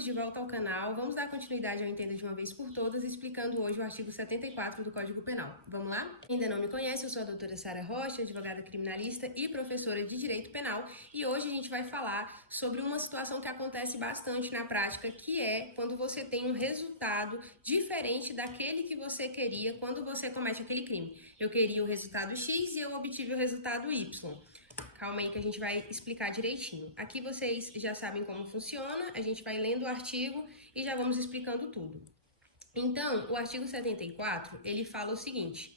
amigos, de volta ao canal. Vamos dar continuidade ao Entenda de uma vez por todas, explicando hoje o artigo 74 do Código Penal. Vamos lá? Ainda não me conhece, eu sou a doutora Sara Rocha, advogada criminalista e professora de Direito Penal, e hoje a gente vai falar sobre uma situação que acontece bastante na prática, que é quando você tem um resultado diferente daquele que você queria quando você comete aquele crime. Eu queria o resultado X e eu obtive o resultado Y. Calma aí que a gente vai explicar direitinho. Aqui vocês já sabem como funciona, a gente vai lendo o artigo e já vamos explicando tudo. Então, o artigo 74, ele fala o seguinte: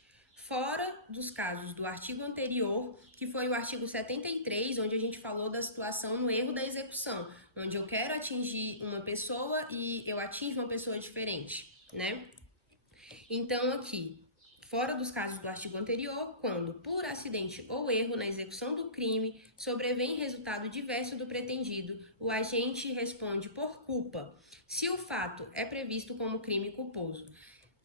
fora dos casos do artigo anterior, que foi o artigo 73, onde a gente falou da situação no erro da execução, onde eu quero atingir uma pessoa e eu atinjo uma pessoa diferente, né? Então, aqui, fora dos casos do artigo anterior, quando, por acidente ou erro na execução do crime, sobrevém resultado diverso do pretendido, o agente responde por culpa, se o fato é previsto como crime culposo.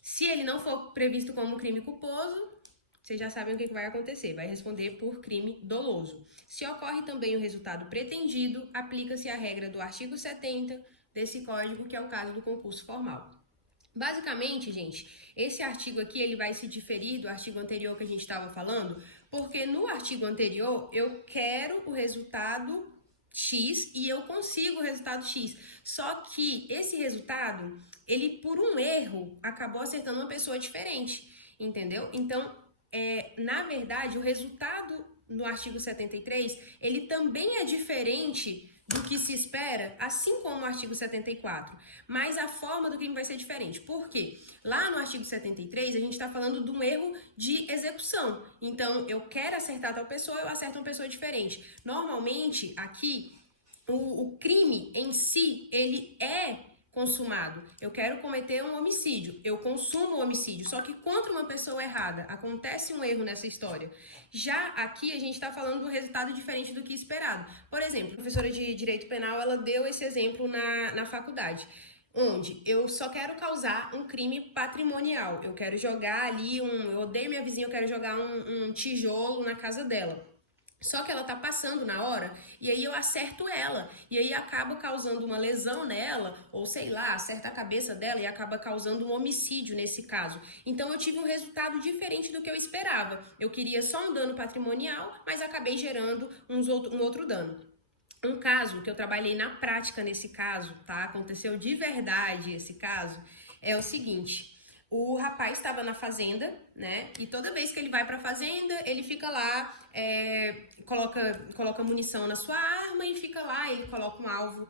Se ele não for previsto como crime culposo, vocês já sabem o que vai acontecer, vai responder por crime doloso. Se ocorre também o resultado pretendido, aplica-se a regra do artigo 70 desse código, que é o caso do concurso formal. Basicamente, gente, esse artigo aqui ele vai se diferir do artigo anterior que a gente estava falando, porque no artigo anterior eu quero o resultado X e eu consigo o resultado X. Só que esse resultado, ele por um erro, acabou acertando uma pessoa diferente, entendeu? Então, na verdade, o resultado no artigo 73, ele também é diferente do que se espera, assim como o artigo 74, mas a forma do crime vai ser diferente. Por quê? Lá no artigo 73, a gente está falando de um erro de execução. Então, eu quero acertar tal pessoa, eu acerto uma pessoa diferente. Normalmente, aqui, o crime em si, ele é consumado. Eu quero cometer um homicídio, eu consumo o homicídio, só que contra uma pessoa errada, acontece um erro nessa história. Já aqui a gente está falando do resultado diferente do que esperado. Por exemplo, a professora de Direito Penal, ela deu esse exemplo na faculdade, onde eu só quero causar um crime patrimonial, eu quero jogar ali eu odeio minha vizinha, eu quero jogar um tijolo na casa dela. Só que ela tá passando na hora e aí eu acerto ela e aí acaba causando uma lesão nela, ou sei lá, acerta a cabeça dela e acaba causando um homicídio nesse caso. Então eu tive um resultado diferente do que eu esperava. Eu queria só um dano patrimonial, mas acabei gerando um outro dano. Um caso que eu trabalhei na prática nesse caso, tá? Aconteceu de verdade esse caso, é o seguinte: o rapaz estava na fazenda, né? E toda vez que ele vai pra fazenda, ele fica lá, coloca munição na sua arma e fica lá, ele coloca um alvo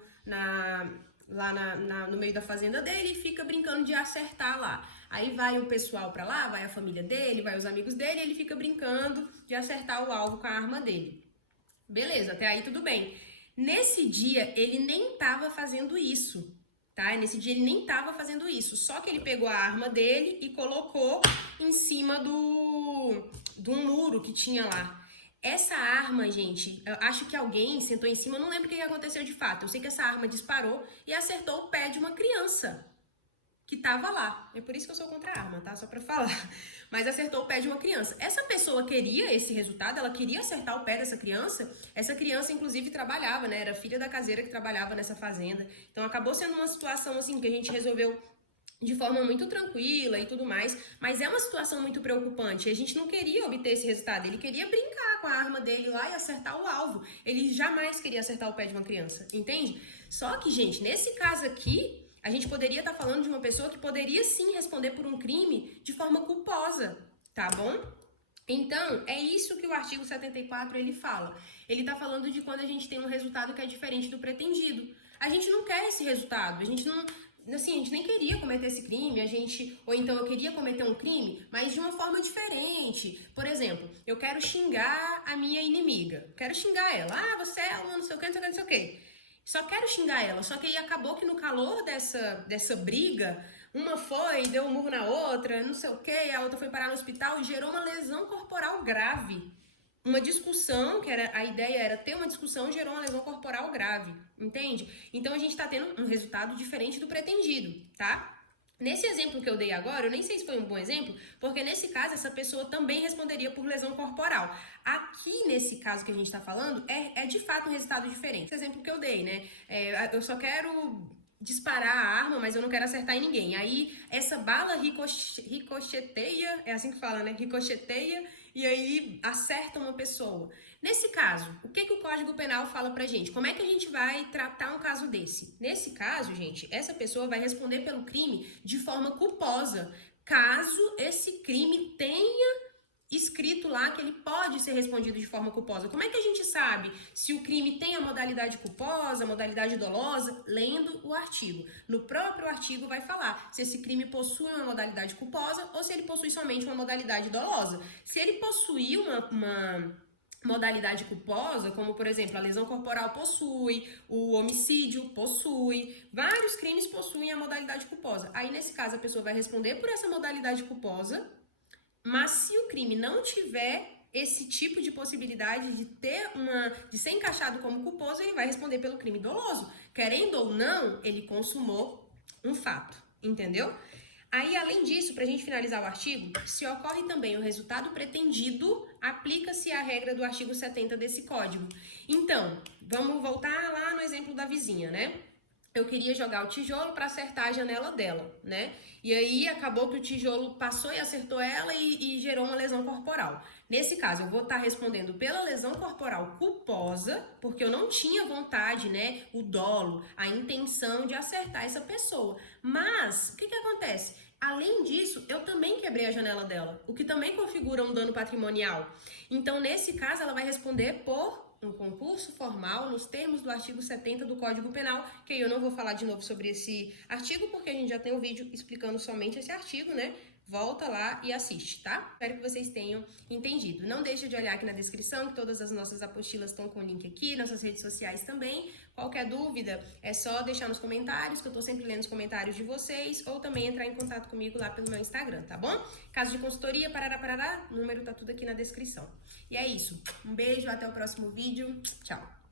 no meio da fazenda dele e fica brincando de acertar lá. Aí vai o pessoal pra lá, vai a família dele, vai os amigos dele, e ele fica brincando de acertar o alvo com a arma dele. Beleza, até aí tudo bem. Nesse dia, ele nem tava fazendo isso, tá? Nesse dia ele nem tava fazendo isso, só que ele pegou a arma dele e colocou em cima de um muro que tinha lá. Essa arma, gente, eu acho que alguém sentou em cima, eu não lembro o que aconteceu de fato. Eu sei que essa arma disparou e acertou o pé de uma criança que tava lá. É por isso que eu sou contra a arma, tá? Só pra falar. Mas acertou o pé de uma criança. Essa pessoa queria esse resultado, ela queria acertar o pé dessa criança. Essa criança, inclusive, trabalhava, né? Era filha da caseira que trabalhava nessa fazenda. Então, acabou sendo uma situação, assim, que a gente resolveu de forma muito tranquila e tudo mais. Mas é uma situação muito preocupante. A gente não queria obter esse resultado. Ele queria brincar com a arma dele lá e acertar o alvo. Ele jamais queria acertar o pé de uma criança, entende? Só que, gente, nesse caso aqui, a gente poderia estar falando de uma pessoa que poderia sim responder por um crime de forma culposa, tá bom? Então, é isso que o artigo 74 ele fala. Ele tá falando de quando a gente tem um resultado que é diferente do pretendido. A gente não quer esse resultado, a gente não, assim, a gente nem queria cometer esse crime, ou então eu queria cometer um crime, mas de uma forma diferente. Por exemplo, eu quero xingar a minha inimiga, quero xingar ela, você é uma não sei o que, não sei o que, não sei o que. Só quero xingar ela, só que aí acabou que no calor dessa briga, uma foi, deu um murro na outra, não sei o que, a outra foi parar no hospital e gerou uma lesão corporal grave. Uma discussão, a ideia era ter uma discussão, gerou uma lesão corporal grave, entende? Então a gente tá tendo um resultado diferente do pretendido, tá? Nesse exemplo que eu dei agora, eu nem sei se foi um bom exemplo, porque nesse caso essa pessoa também responderia por lesão corporal. Aqui, nesse caso que a gente tá falando, é de fato um resultado diferente. Esse exemplo que eu dei, né? Eu só quero disparar a arma, mas eu não quero acertar em ninguém. Aí essa bala ricocheteia, é assim que fala, né? Ricocheteia e aí acerta uma pessoa. Nesse caso, o que o Código Penal fala pra gente? Como é que a gente vai tratar um caso desse? Nesse caso, gente, essa pessoa vai responder pelo crime de forma culposa, caso esse crime tenha escrito lá que ele pode ser respondido de forma culposa. Como é que a gente sabe se o crime tem a modalidade culposa, a modalidade dolosa? Lendo o artigo. No próprio artigo vai falar se esse crime possui uma modalidade culposa ou se ele possui somente uma modalidade dolosa. Se ele possui uma modalidade culposa, como por exemplo a lesão corporal possui, o homicídio possui, vários crimes possuem a modalidade culposa. Aí nesse caso a pessoa vai responder por essa modalidade culposa. Mas se o crime não tiver esse tipo de possibilidade de ser encaixado como culposo, ele vai responder pelo crime doloso. Querendo ou não, ele consumou um fato, entendeu? Aí, além disso, para a gente finalizar o artigo, se ocorre também o resultado pretendido, aplica-se a regra do artigo 70 desse código. Então, vamos voltar lá no exemplo da vizinha, né? Eu queria jogar o tijolo para acertar a janela dela, né? E aí acabou que o tijolo passou e acertou ela e gerou uma lesão corporal. Nesse caso, eu vou estar respondendo pela lesão corporal culposa, porque eu não tinha vontade, né? O dolo, a intenção de acertar essa pessoa. Mas, o que acontece? Além disso, eu também quebrei a janela dela, o que também configura um dano patrimonial. Então, nesse caso, ela vai responder por um concurso formal nos termos do artigo 70 do Código Penal, que eu não vou falar de novo sobre esse artigo, porque a gente já tem um vídeo explicando somente esse artigo, né? Volta lá e assiste, tá? Espero que vocês tenham entendido. Não deixa de olhar aqui na descrição, que todas as nossas apostilas estão com o link aqui, nossas redes sociais também. Qualquer dúvida, é só deixar nos comentários, que eu tô sempre lendo os comentários de vocês, ou também entrar em contato comigo lá pelo meu Instagram, tá bom? Caso de consultoria, parará, número tá tudo aqui na descrição. E é isso. Um beijo, até o próximo vídeo. Tchau!